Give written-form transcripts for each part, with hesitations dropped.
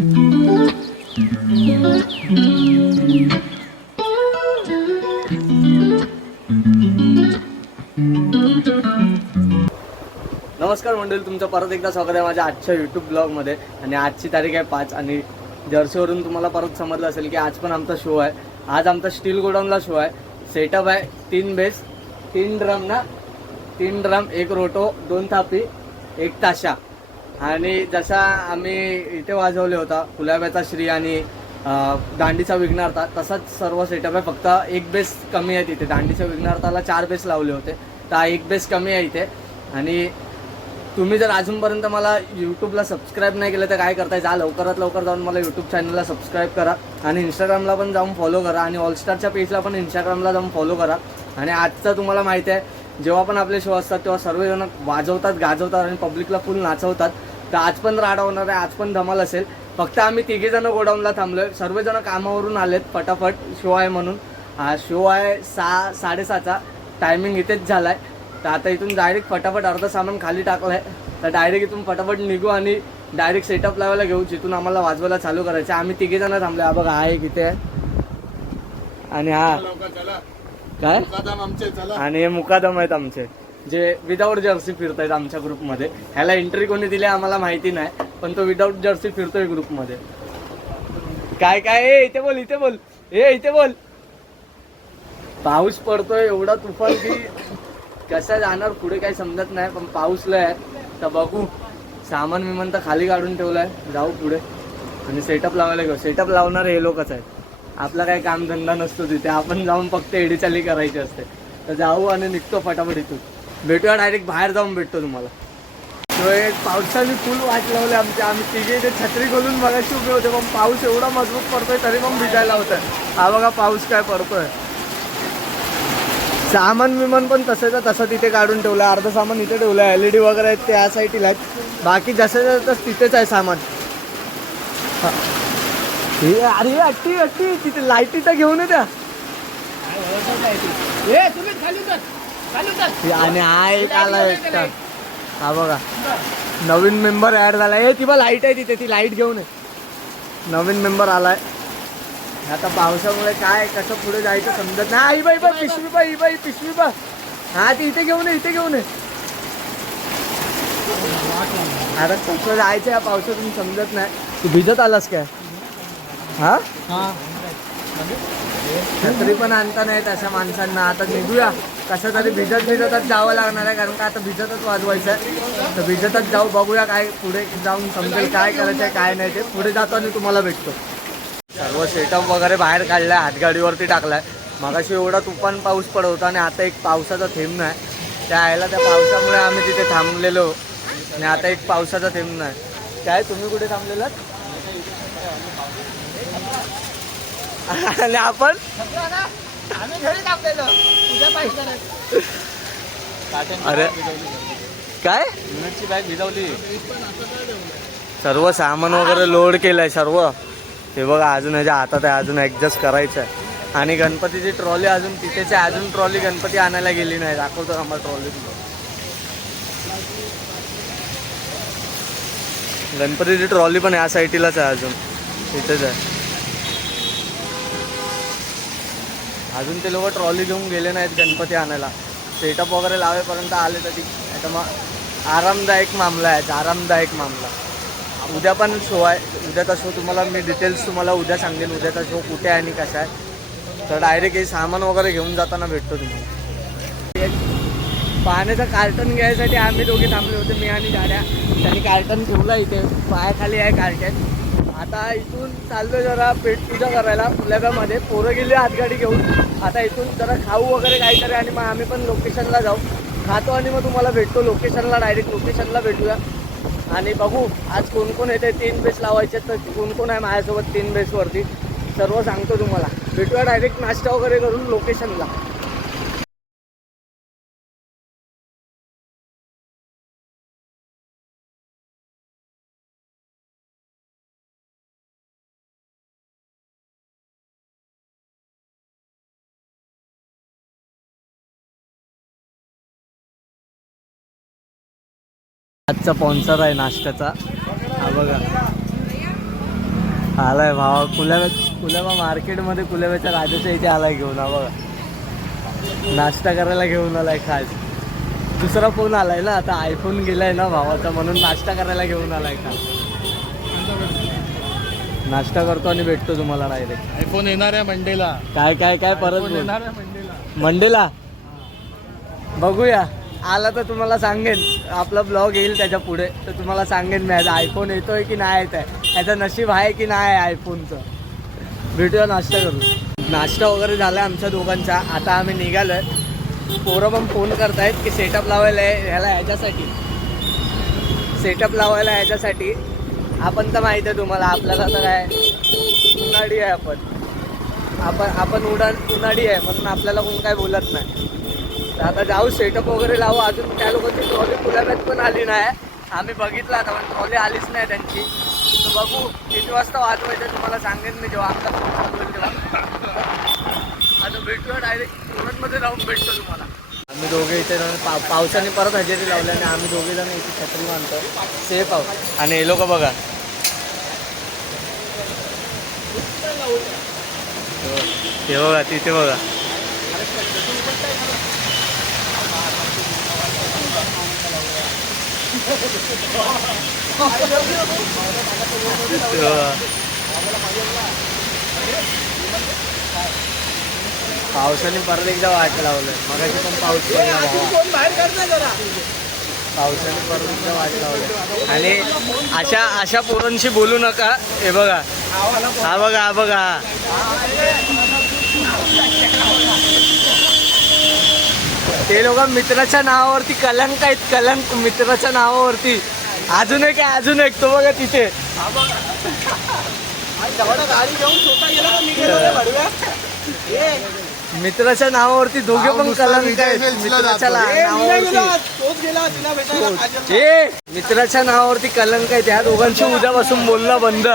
नमस्कार मंडळी, तुमचं परत एकदा स्वागत आहे माझ्या आजच्या यूट्यूब ब्लॉगमध्ये. आणि आजची तारीख आहे 5 आणि जर्सीवरून तुम्हाला परत समजलं असेल की आज पण आमचा शो आहे. आज आमचा स्टील गोडाऊनला शो आहे. सेटअप आहे 3 बेस 3 ड्रम ना 3 ड्रम 1 रोटो 2 थापी 1 ताशा. आणि जसा आम्ही इथे वाजवले होता फुलाब्याचा श्री आणि दांडीचा विघ्नार्था, तसाच सर्व सेटअप आहे. फक्त 1 बेस कमी आहे तिथे. दांडीच्या विघ्नार्थाला 4 बेस लावले होते, तर 1 बेस कमी आहे इथे. आणि तुम्ही जर अजूनपर्यंत मला यूट्यूबला सबस्क्राईब नाही केलं तर काय करताय, जा लवकरात लवकर जाऊन मला यूट्यूब चॅनलला सबस्क्राईब करा आणि इंस्टाग्रामला पण जाऊन फॉलो करा आणि ऑलस्टारच्या पेजला पण इंस्टाग्रामला जाऊन फॉलो करा. आणि आजचं तुम्हाला माहिती आहे, जेव्हा पण आपले शो असतात तेव्हा सर्वजण वाजवतात, गाजवतात आणि पब्लिकला फुल नाचवतात. तर आज पण राडा होणार आहे, आज पण धमाल असेल. फक्त आम्ही 3 जण गोडाऊनला थांबलोय. सर्वजण कामावरून आलेत फटाफट, शो आहे म्हणून. हा शो आहे 6 साडेसहाचा, टायमिंग इथेच झाला आहे. तर आता इथून डायरेक्ट फटाफट अर्ध सामान खाली टाकलं आहे, तर डायरेक्ट इथून फटाफट निघू आणि डायरेक्ट सेटअप लावायला घेऊ जिथून आम्हाला वाजवायला चालू करायचं. आम्ही 3 जण थांबले. हा बघा, हा एक इथे आहे आणि हा काय आणि हे मुकादम आहेत आमचे, जे विदाऊट जर्सी फिरतायत आमच्या ग्रुपमध्ये. ह्याला एंट्री कोणी दिली आम्हाला माहिती नाही, पण तो विदाऊट जर्सी फिरतोय ग्रुपमध्ये. काय काय इथे बोल, इथे बोल, इथे बोल. पाऊस पडतोय एवढा तुफान की कसं जाणार पुढे काही समजत नाही, पण पाऊस लय आहे. तर बघू, सामान विमान तर खाली काढून ठेवलाय, जाऊ पुढे आणि सेटअप लावायला घेऊ. सेटअप लावणारे हे लोकच आहेत. आपला काही कामधंदा नसतो तिथे, आपण जाऊन फक्त एडीचाली करायची असते. तर जाऊ आणि निघतो फटाफट इथून. भेटूया डायरेक्ट, बाहेर जाऊन भेटतो तुम्हाला. तो एक पावसाने फुल वाट लावले आम्ही 3 इथे छत्री खोलून बघायची उभे होते, पण पाऊस एवढा मजबूत पडतोय तरी पण भिजायला होतं. हा बघा पाऊस काय पडतोय. सामान विमान पण तसं तिथे काढून ठेवलं. अर्ध सामान इथे ठेवलं. LED वगैरे आहेत ते या साईडला आहेत, बाकी जसं तिथेच आहे सामान. अरे अट्टी अट्टी तिथे लाईटी तर घेऊन येत्या. आणि हा एक आला एकटा. हा बघा नवीन मेंबर ऍड झालाय. ती बा लाईट आहे तिथे, ती लाईट घेऊन ये. नवीन मेंबर आलाय. आता पावसामुळे काय कसं पुढे जायचं समजत नाही. बाई पिशवी बा हा ती इथे घेऊन ये, इथे घेऊन ये. अरे कसं जायचं या पावसातून समजत नाही. तू भिजत आलास काय? हा छत्री पण आणता नाही अशा माणसांना. आता निघूया कसं तरी, भिजतच जावं लागणार आहे, कारण का आता भिजतच वाजवायचं आहे. तर भिजतच जाऊ, बघूया काय पुढे जाऊन समजेल काय करायचं आहे काय नाही ते. पुढे जातो आणि तुम्हाला भेटतो. सर्व सेटअप वगैरे बाहेर काढलाय, हातगाडीवरती टाकलाय. मगाशी एवढा तुफान पाऊस पडत होता आणि आता एक पावसाचा थेंब नाही. त्या पावसामुळे आम्ही तिथे थांबलेलो आणि आता एक पावसाचा थेंब नाही. काय तुम्ही कुठे थांबलेलात? आणि आपण अरे काय युनिटची बॅग भिजवली. सर्व सामान वगैरे लोड केलंय सर्व. हे बघा अजून ह्याच्या हातात आहे, अजून ॲडजस्ट करायचं आहे. आणि गणपतीची ट्रॉली अजून तिथेच आहे. अजून ट्रॉली गणपती आणायला गेली नाही. दाखवतो आम्हाला ट्रॉली. गणपतीची ट्रॉली पण या साईडलाच आहे, अजून तिथेच आहे. अजून ते लोक ट्रॉली घेऊन गेले नाहीत गणपती आणायला. सेटअप वगैरे लावेपर्यंत आले तर आता मग आरामदायक मामला आहे, आरामदायक मामला. उद्या पण शो आहे. उद्याचा शो तुम्हाला मी डिटेल्स तुम्हाला उद्या सांगेन, उद्याचा शो कुठे आहे आणि कसा आहे. तर डायरेक्ट हे सामान वगैरे घेऊन जाताना भेटतो तुम्हाला. पाण्याचं कार्टन घ्यायसाठी आम्ही दोघे थांबले होते, मी आणि गाड्या. त्यांनी कार्टन ठेवला इथे, पायाखाली आहे कार्टन. आता इथून चाललो जरा पेटपूजा करायला फुलाब्यामध्ये. पोरं गेली हातगाडी घेऊन. आता इथून जरा खाऊ वगैरे काहीतरी आणि मग आम्ही पण लोकेशनला जाऊ, खातो आणि मग तुम्हाला भेटतो लोकेशनला. डायरेक्ट लोकेशनला भेटूया आणि बघू आज कोण कोण येते. 3 बेस लावायचे, तर कोण कोण आहे माझ्यासोबत 3 बेसवरती सर्व सांगतो तुम्हाला. भेटूया डायरेक्ट नाश्ता वगैरे करून लोकेशनला. आजचा स्पॉन्सर आहे नाश्त्याचा, हा बघा. आलाय भावा कुलाबा मार्केटमध्ये कुलाब्याच्या राजाच्या इथे आलाय घेऊन हा बघा. नाश्ता करायला घेऊन आलाय खास. दुसरा फोन आलाय ना आता, आयफोन गेलाय ना भावाचा, म्हणून नाश्ता करायला घेऊन आलाय खास. नाश्ता करतो आणि भेटतो तुम्हाला डायरेक्ट. आयफोन येणार आहे मंडेला. काय काय काय परत बोल. येणार आहे मंडेला. मंडेला बघूया, आला तर तुम्हाला सांगेन. आपला ब्लॉग येईल त्याच्या पुढे तर तुम्हाला सांगेन मी आज आयफोन येतोय की नाही येत आहे, याचं नशीब आहे की नाही आहे आयफोनचं. भेटूया, नाश्ता करू. नाश्ता वगैरे झाला आमच्या दोघांचा. आता आम्ही निघालोय. पोरं पण फोन करतायत की सेटअप लावायला ह्याला ह्याच्यासाठी, सेटअप लावायला ह्याच्यासाठी. आपण तर माहिती आहे तुम्हाला, आपल्याला तर काय उन्हाळी आहे, आपण उन्हाळी आहे म्हणून आपल्याला कोण काय बोलत नाही. तर आता जाऊ सेटअप वगैरे लावू. अजून त्या लोकांची ट्रॉली कुलाब्यात पण आली नाही. आम्ही बघितलं आता पण ट्रॉली आलीच नाही त्यांची. तर बघू किती वाजता वाजवायचं तुम्हाला सांगेन मी जेव्हा आमचा फोन चालू होईल तेव्हा. आता भेटूया डायरेक्ट सुरतमध्ये जाऊन भेटतो तुम्हाला. आम्ही दोघे इथे पावसाने परत हजेरी लावल्याने आम्ही दोघे जण इथे छत्री बांधतो सेफ आहोत. आणि हे लोक बघा, हे बघा तिथे बघा. पावसाने परत एकदा वाट लावलं. मगाशी पण पाऊस पडला, पावसाने परत एकदा वाट लावलं. आणि अशा पोरांशी बोलू नका. हे बघा, हा बघा, हा बघा, ते लोक मित्राच्या नावावरती कलंक आहेत, कलंक मित्राच्या नावावरती. अजून एक आहे, अजून एक तो बघा तिथे. मित्राच्या नावावरती दोघे पण कलंक आहेत. मित्राच्या नावावरती कलंक आहेत. या दोघांची उद्यापासून बोलणं बंद.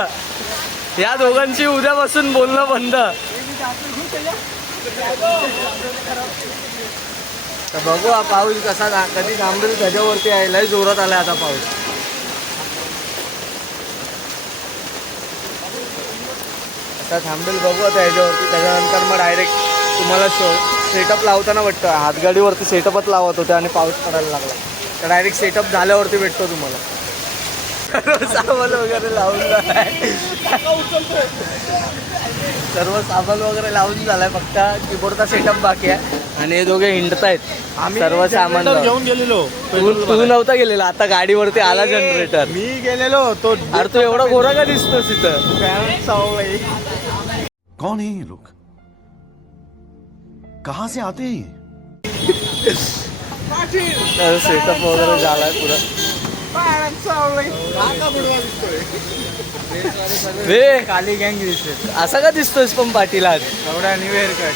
या दोघांची उद्यापासून बोलणं बंद. तर बघू हा पाऊस कसा कधी थांबेल त्याच्यावरती यायला. जोरात आलाय आता पाऊस. आता थांबेल बघू आता याच्यावरती. त्याच्यानंतर मग डायरेक्ट तुम्हाला सेटअप लावताना वाटतं. हातगाडीवरती सेटअपच लावत होते आणि पाऊस पडायला लागला. तर डायरेक्ट सेटअप झाल्यावरती भेटतो तुम्हाला. सामान वगैरे लावून झालाय, सर्व सामान वगैरे लावून झालाय. फक्त कीबोर्डचा सेटअप बाकी आहे. आणि हे दोघे हिंडतायत सर्व सामान घेऊन गेलेलो. तू नव्हता गेलेला, आता गाडीवरती आला जनरेटर. मी गेलेलो तो. अरे तू एवढा गोरा का दिसतोस इथं? कौन है ये लोग, कहाँ से आते हैं? सेटअप वगैरे झालाय पुरा. काली गँग दिसते. असा का दिसतोस पण पाटील आज? एवढा न्यू हेअर कट.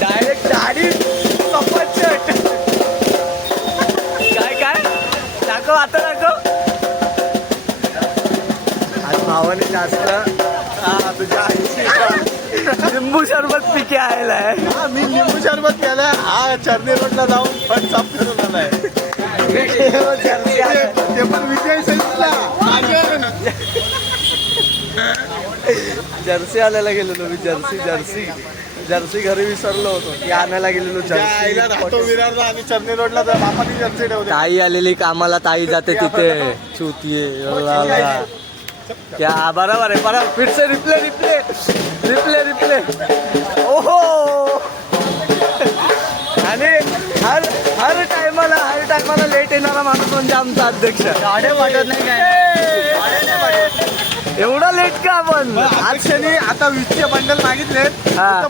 डायरेक्ट दाढी सफरचट. काय काय दाखव, आता दाखव. आज भावाने जास्त तुझ्या लिंबू सरबत पिके आलेला आहे. मी लिंबू सरबत केलाय. हा चर्नी रोडला जाऊन पण साफ करून आलाय. ते पण विजय सैनिकला. जर्सी आणायला गेलेलो मी. जर्सी घरी विसरलो होतो की आणायला गेलेलो. विरारला आणि चर्नी रोडला बापाने जर्सी ठेवली. ताई आलेली कामाला, ताई जाते तिथे. चुतीये क्या बरोबर आहे. बरोबर. फिर से रिप्ले. ओहो. आणि हर टायमाला लेट येणारा माणूस म्हणजे आमचा अध्यक्ष. गाड्या वाटत नाही काय. एवढा लेट का आपण? अध्यक्षांनी आता 20चे बंडल मागितले,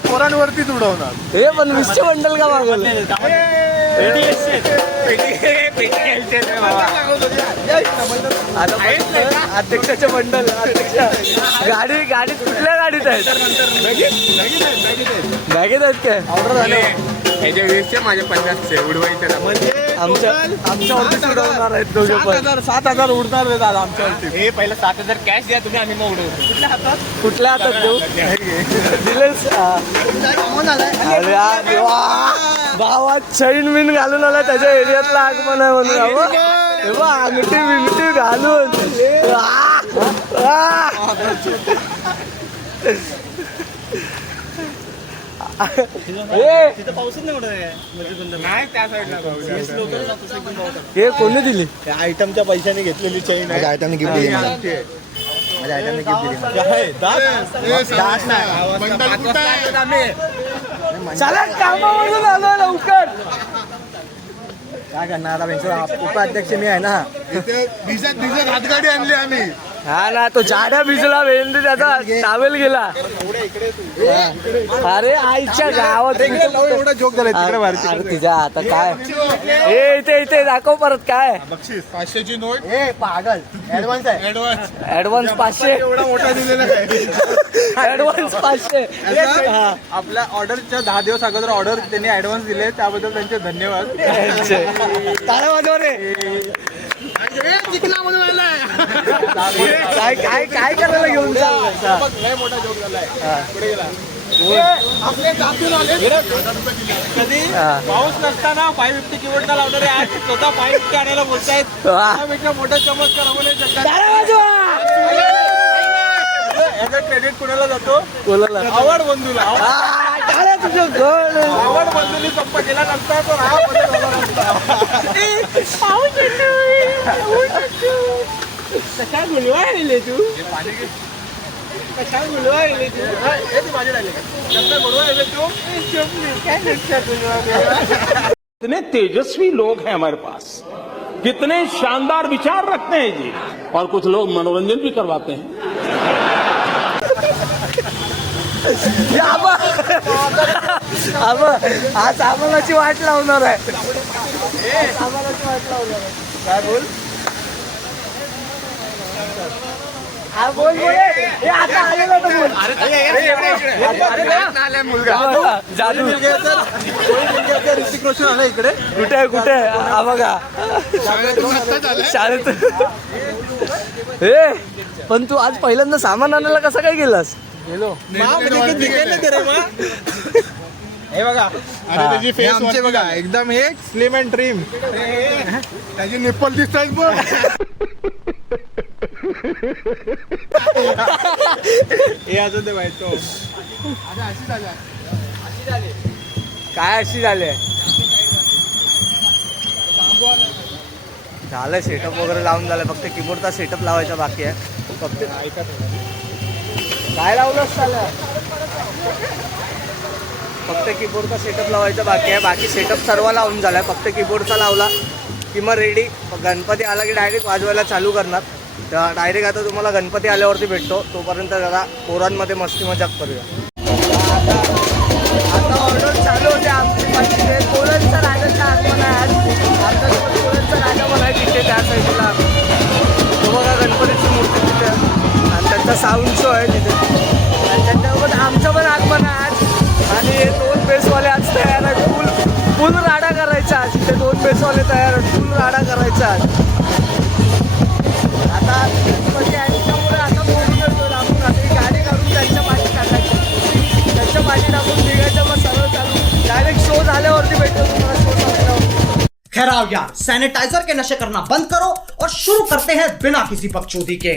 पोरांवरतीच उडवणार. हे पण 20चे बंडल का मागवले? अध्यक्षाचे बंडल. गाडीत कुठल्या गाडीत आहेत? बॅगेत आहेत काय? ऑर्डर झाले. ह्याच्या 20चे माझे 50चे उडवायचे. म्हणजे आमच्यावरतीच उडवणार आहेत दोघे पण. 7,000 उडणार आहेत दादा आमच्यावरती. हे पहिलं 7,000 कॅश द्या तुम्ही, आम्ही मग उडवतो. कुठल्या हातात देऊ? दिलेस. अरे भावात चैन बिन घालून आला त्याच्या एरियातला आगमन आहे म्हणून. हे बघ, अंगठी बिंगठी घालून तिथं पाऊसच नाही एवढं नाही त्या साईडला हे कोणी दिली आयटमच्या पैशाने घेतलेली चैन आहे. आयटमने गिफ्ट दिली मला. माझ्या आयटमने गिफ्ट दिली मला. चला कामावरून आलो लवकर. काय करणार आता उपाध्यक्ष मी आहे ना. भिजत हातगाडी आणली आम्ही. हा ना, तो जाड्या भिजला वेंदी त्याचा टावेल गेला. अरे आईच्या गावात एवढा जोक झाला तिकडे बाहेर. अरे तुझ्या आता काय इथे इथे दाखव परत काय बक्षीस 500ची नोट. ए पागल ऍडव्हान्स आहे. ऍडव्हान्स 500. एवढा मोठा दिलेला काय. ऍडव्हान्स 500. आपल्या ऑर्डरच्या 10 दिवस अगोदर ऑर्डर त्यांनी ऍडव्हान्स दिले त्याबद्दल त्यांचे धन्यवाद. टाळ्या वाजव रे. काय काय काय करायला घेऊन चाललाय. लय मोठा जोक झालाय. पुढे गेला. कधी पाऊस नसताना 550 कीबोर्डला लावणारे आज स्वतः 550 आणायला बोलतायत. त्यापेक्षा मोठा चमत्कार होऊ शकतात. टाळ्या वाजवा. याचा क्रेडिट कुणाला जातो? बोलायला आवड बंधूला. टाळ्या तुझं घर. आवड बंधूनी संप केल्यानंतर तो हा बदल झाला नसता. कशा गुलवा राहिले तू? कशा गुलवा राहिले तू? हे ती माझे राहिले. नंतर गुलवा राहिले तू? काय नसतं गुलवा? कितने तेजस्वी लोग हैं हमारे पास, कितने शानदार विचार रखते हैं जी, और कुछ लोग मनोरंजन भी करवाते हैं. आज आम्हालाची वाट लावणार आहे. आम्हालाची वाट लावणार आहे. काय बोल. हा बोल बोल. हे आता आलेलं तर बोल. जादू ऋतिक रोशन आला इकडे. कुठे कुठे हा बघा शाळेत. हे पण तू आज पहिल्यांदा सामान आणायला कसं काय गेलास. गेलो हे बघा अरे त्याची फेस आमचे बघा एकदम हे स्लिम अँड ट्रिम. त्याची निप्पल दिसतात बघ. हे अजून ते माहिती काय अशी झाले. झालं सेटअप वगैरे लावून झालं. फक्त कीबोर्डचा सेटअप लावायचा बाकी आहे. फक्त काय लावलंच झालं. फक्त कीबोर्डचा सेटअप लावायचा बाकी आहे. बाकी सेटअप सर्व लावून झालाय. फक्त कीबोर्डचा लावला की मग रेडी. गणपती आला की डायरेक्ट वाजवायला चालू करणार. तर डायरेक्ट आता तुम्हाला गणपती आल्यावरती भेटतो. तोपर्यंत जरा पोरांमध्ये मस्ती मजाक करूया. आता ऑर्डर चालू होते आमची. पाचशे पोरांचा राजाचा आगमन आहे आज. आमच्यासोबत पोरांचा राजा पण आहे तिथे त्या साईडला. तो बघा गणपतीची मूर्ती तिथे आणि त्यांचा साऊंड शो आहे तिथे. आणि त्यांच्यासोबत आमचं पण आगमन आहे आज. आणि हे 2 बेसवाले आज तयार आहेत. फुल राडा करायचा आज. ते 2 बेसवाले तयार आहेत. फुल राडा करायचा आज. आता म्हणजे यांच्यामुळे आता बोलून येतो आपण. आता ही गाडी काढून त्यांच्या पाठी टाकायची. त्यांच्या पाठी टाकून निघायचं. मग सरळ चालू डायरेक्ट शो झाल्यावरती भेटतो तुम्हाला. शो झाल्यावर खैर आओ यार, सैनिटाइजर के नशे करना बंद करो और शुरू करते हैं बिना किसी बकचोदी के.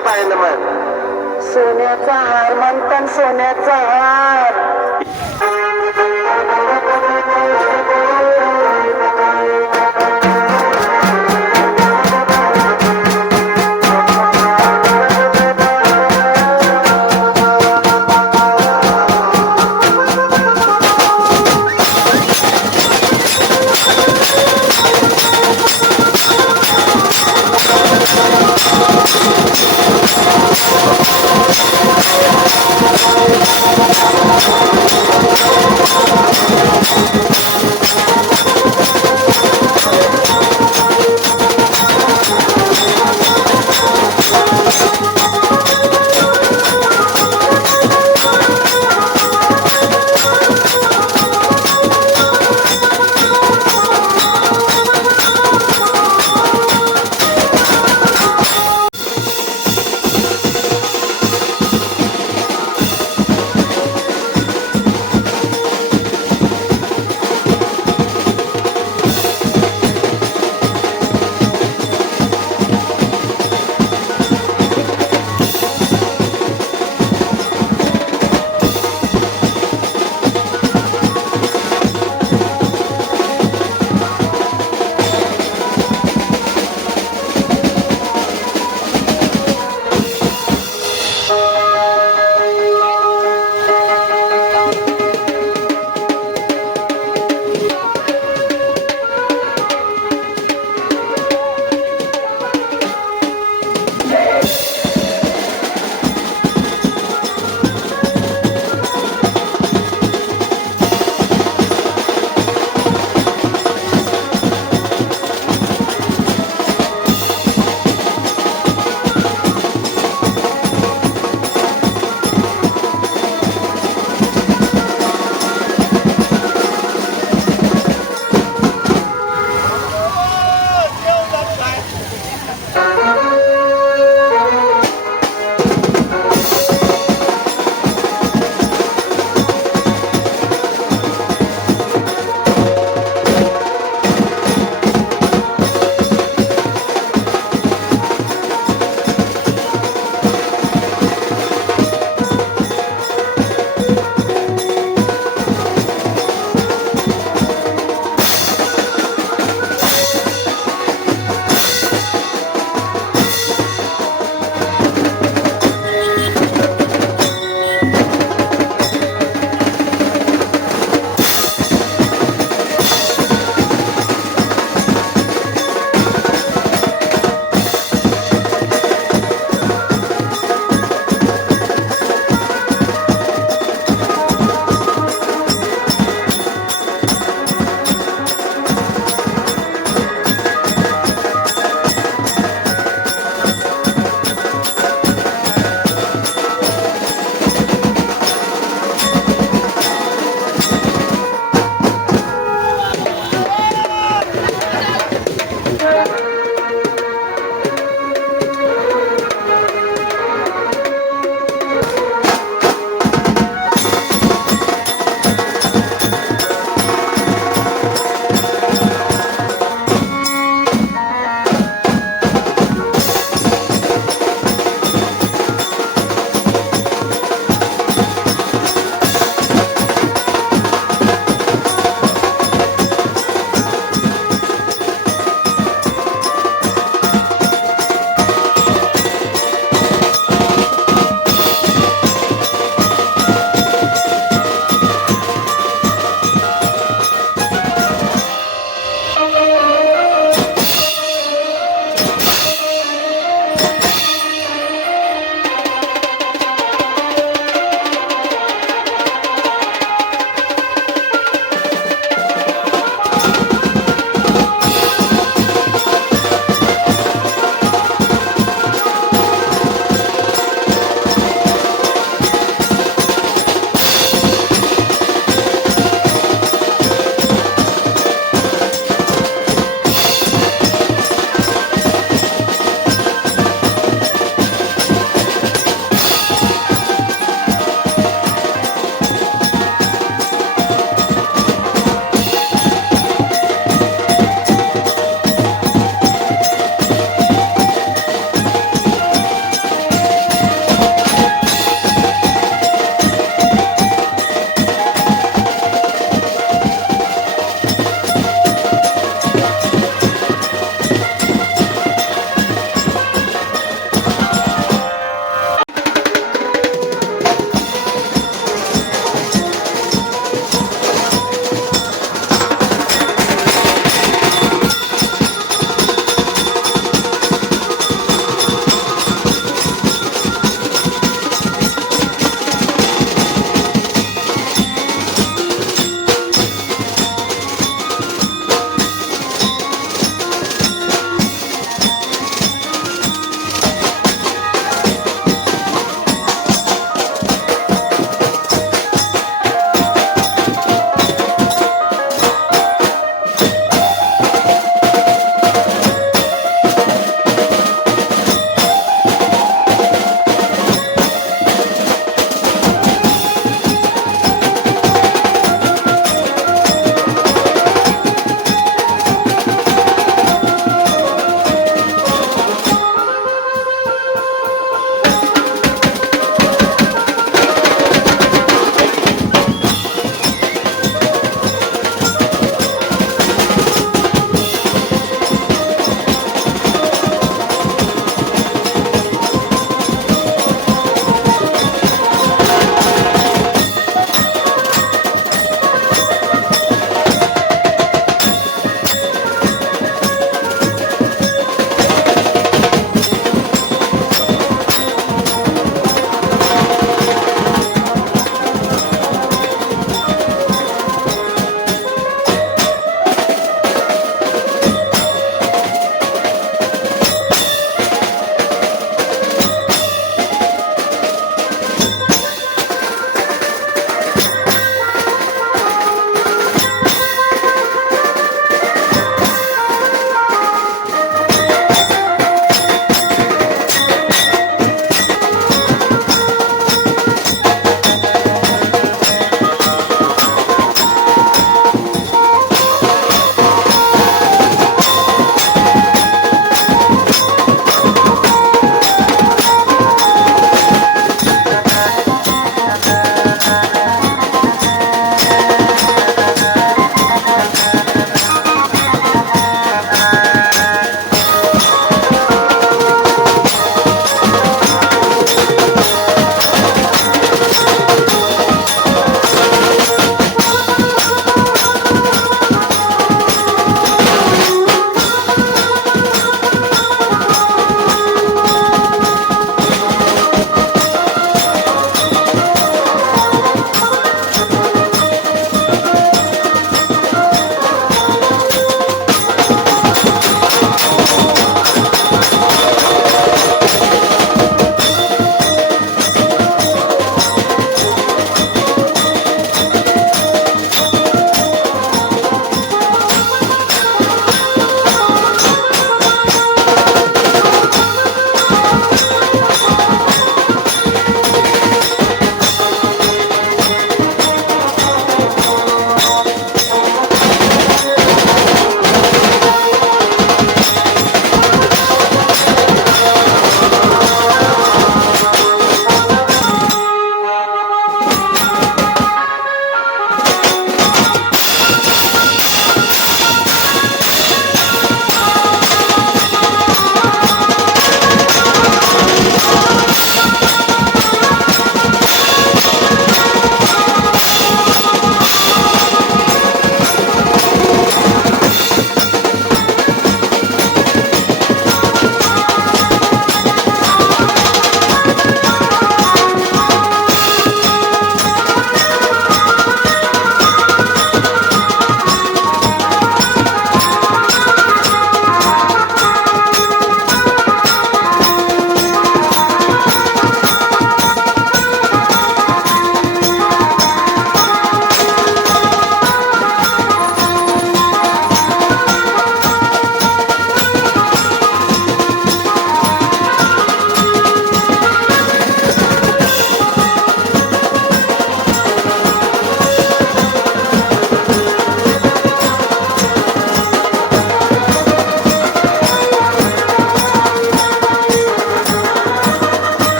तुझे पाय नमन. सोन्याचा हार म्हणतात सोन्याचा हार.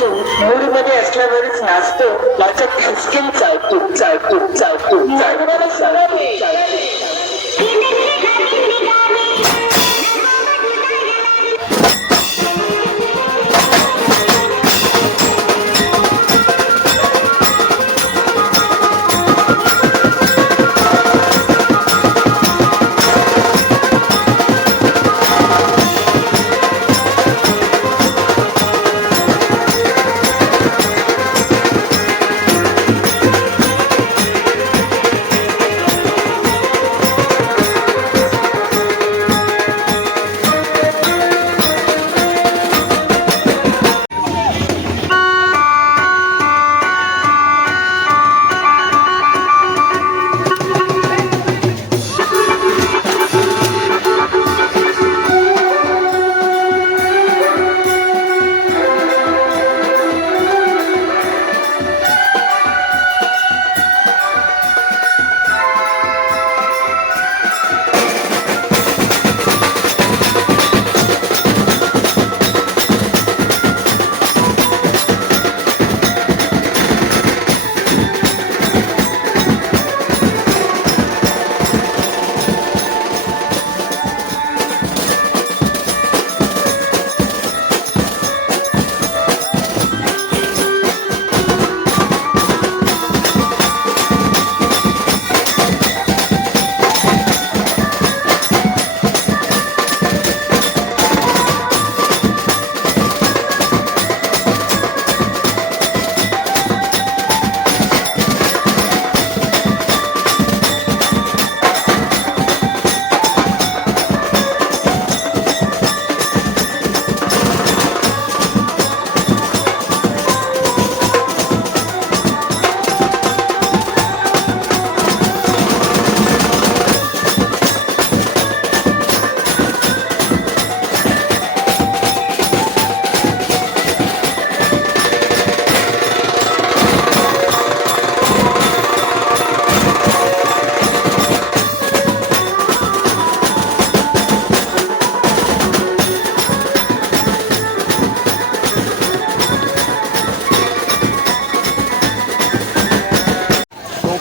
बसून मूडमध्ये असल्यावरच नाचतो याच्यात सिस्टीम चालतो चालतो चालतो चालवायला सवय चालतो.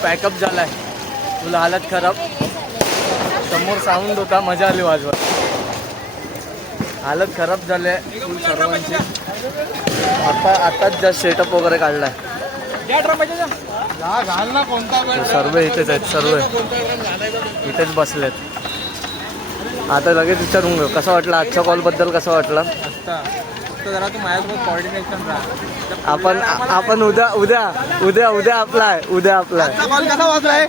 पॅकअप झालाय. तुला हालत खराब. समोर साऊंड होता, मजा आली वाजवत. हालत खराब झाली आहे फुल सर्वांची. आताच जस्ट सेटअप वगैरे काढलाय. घाल ना कोणता वेळ सर्व इथेच आहेत, सर्व इथेच बसलेत. आता लगेच विचारून घेऊ कसं वाटलं आजच्या कॉलबद्दल. कसं वाटलं जरा तू माझ्यासोबत कॉर्डिनेशन राहा. आपण उद्या उद्या उद्या उद्या आपला आहे. उद्या आपला आहे. कॉल कसा वाजलाय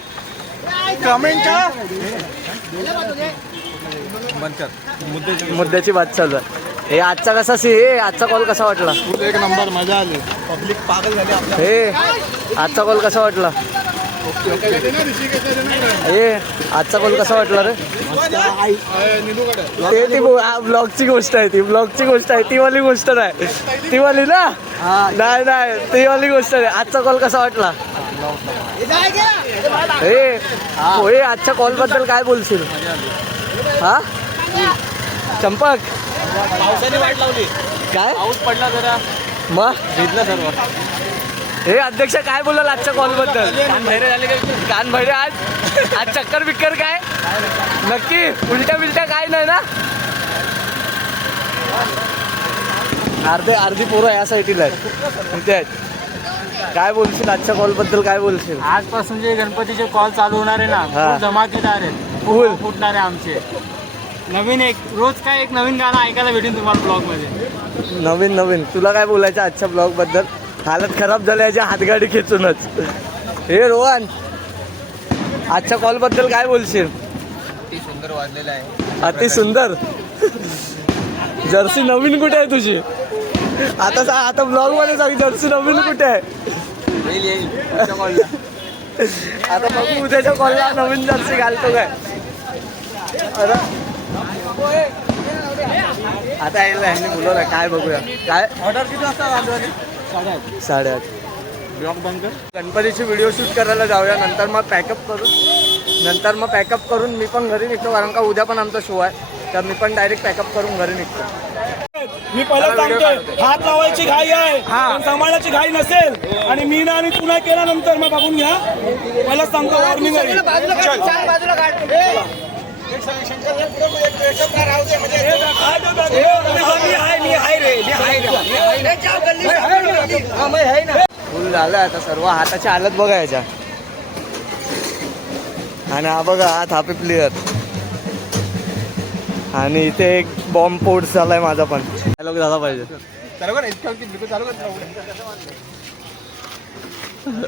कमेंट का मुद्द्याची बात चालू आहे. हे आजचा कसा हे आजचा कॉल कसा वाटला. एक नंबर मजा आली. पब्लिक पागल झाली आपल्या. हे आजचा कॉल कसा वाटला. हे आजचा कॉल कसा वाटला रे. ते ती ब्लॉगची गोष्ट आहे. ती ब्लॉगची गोष्ट आहे. ती वाली गोष्ट नाही. ती वाली ना. नाही नाही ती वाली गोष्ट आहे. आजचा कॉल कसा वाटला. हे आजच्या कॉल बद्दल काय बोलशील. हा चंपक पावसाने वाट लावली. काय पाऊस पडला जरा मग भिजलं सर्व. हे अध्यक्ष काय बोलाल आजच्या कॉल बद्दल. कान भैरे झाले का कान भैरे आज चक्कर बिक्कर काय नक्की उलट्या बिलट्या काय नाही ना. अर्धी पोरं या साईडला आहेत इथे आहेत. काय बोलशील आजच्या कॉल बद्दल. काय बोलशील. आजपासून जे गणपतीचे कॉल चालू होणार आहे ना हा. खूप धमाकेदार आहेत. फुल फुटणार आहे आमचे. नवीन रोज काय एक नवीन गाणं ऐकायला भेटेल तुम्हाला ब्लॉग मध्ये. नवीन तुला काय बोलायचं आजच्या ब्लॉग बद्दल. हालत खराब झाली याची हातगाडी खेचूनच. हे रोहन आजच्या कॉल बद्दल काय बोलशील. अति सुंदर वाजलेलं आहे. अति सुंदर. जर्सी नवीन कुठे आहे तुझी. आता ब्लॉग मध्ये सांग जर्सी नवीन कुठे आहे. आता बघू उद्याच्या कॉलला नवीन जर्सी घालतो काय. आता यांनी बोलवलं काय बघूया. काय ऑर्डर किती वाजता. 8:30 ब्लॉग बंद कर. गणपतीची व्हिडिओ शूट करायला जाऊया. नंतर मग पॅकअप करून मी पण घरी निघतो. कारण का उद्या पण आमचा शो आहे. तर मी पण डायरेक्ट पॅकअप करून घरी निघतो. मी पहिला सांगतोय हात लावायची घाई आहे पण सांभाळायची घाई नसेल आणि मी ना आणि तू नाही केला नंतर मग बघून घ्या पहिला सांगतो वॉर्निंग आहे फुल झालं आता सर्व हाताची हालत बघायच्या आणि हा बघा हा थापी प्लेअर आणि इथे एक बॉम्ब पोर्ट झालाय माझा पण डायलॉग झाला पाहिजे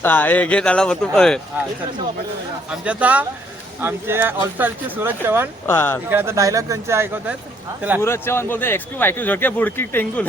हा हे घे त्याला तू आमचे ऑलस्टारचे सूरज चव्हाण इकडे आता डायलॉग त्यांचे ऐकवत आहेत. सूरज चव्हाण बोलते एक्सक्यू वायक्यू झोडके बुडकी टेंगुल